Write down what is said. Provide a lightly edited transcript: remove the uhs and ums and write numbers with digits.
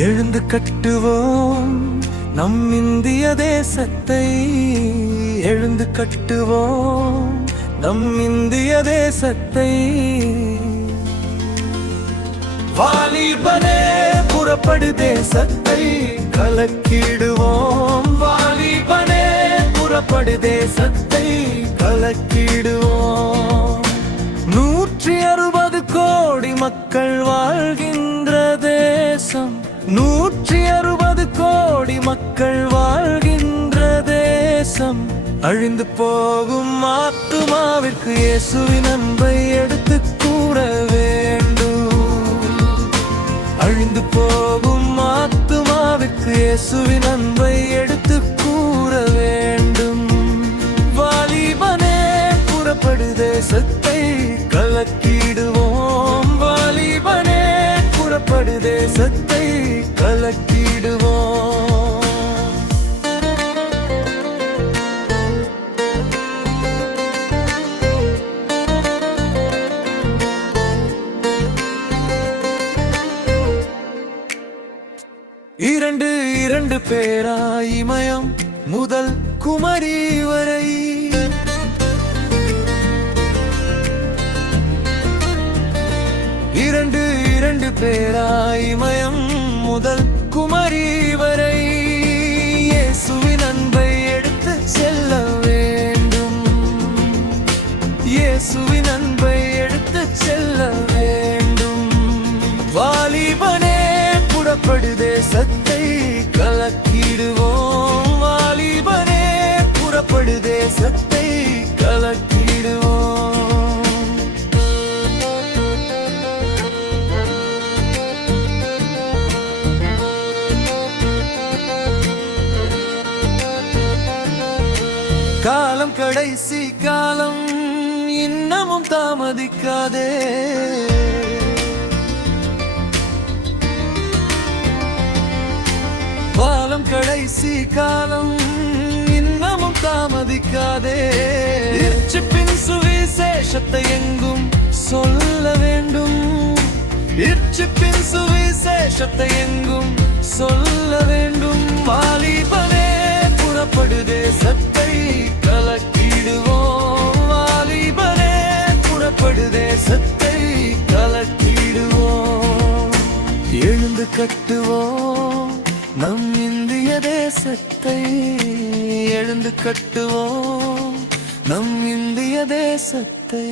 எழுந்து கட்டுவோம் நம் இந்திய தேசத்தை. எழுந்து கட்டுவோம் நம் இந்திய தேசத்தை. வாலிபனே புறப்படு, தேசத்தை கலக்கிடுவோம். வாலிபனே புறப்படு, தேசத்தை கலக்கிடுவோம். 160 கோடி மக்கள் வாழ்கின்ற தேசம். 160 கோடி மக்கள் வாழ்கின்ற தேசம். அழிந்து போகும் ஆத்துமாவிற்கு இயேசுவின் அன்பை எடுத்து கூற வேண்டும். அழிந்து போகும் ஆத்துமாவிற்கு இயேசுவின் அன்பை எடுத்து கூற வேண்டும். வாலிபனே புறப்படு, தேசத்தை கலக்கிடுவோம். வாலிபனே புறப்படு, தேசத்தை கலக்கிடுவோம். இரண்டு பேராய் இமயம் முதல் குமரி வரை. இரண்டு பேராய் இமயம் முதல் குமரி வரை. இயேசுவின் அன்பை எடுத்து செல்ல வேண்டும். இயேசுவின் அன்பை எடுத்து செல்ல வேண்டும். வாலிபனே புறப்படு, தேசத்தை கலக்கிடுவோம். வாலிபனே புறப்படு, தேசத்தை கலக்கிடுவோம். காலம் கடைசி காலம், இன்னமும் தாமதிக்காதே. காலம் கடைசி காலம், இன்னமும் தாமதிக்காதே. இர்ச்சிப்பின் சுவிசேஷத்தை எங்கும் சொல்ல வேண்டும். இர்ச்சிப்பின் சுவிசேஷத்தை எங்கும் சொல்ல வேண்டும். வாலிபனே புறப்படு, தேசத்தை கலக்கிடுவோம். வாலிபனே புறப்படு, தேசத்தை கலக்கிடுவோம். எழுந்து கட்டுவோம் நம் இந்திய தேசத்தை. எழுந்து கட்டுவோம் நம் இந்திய தேசத்தை.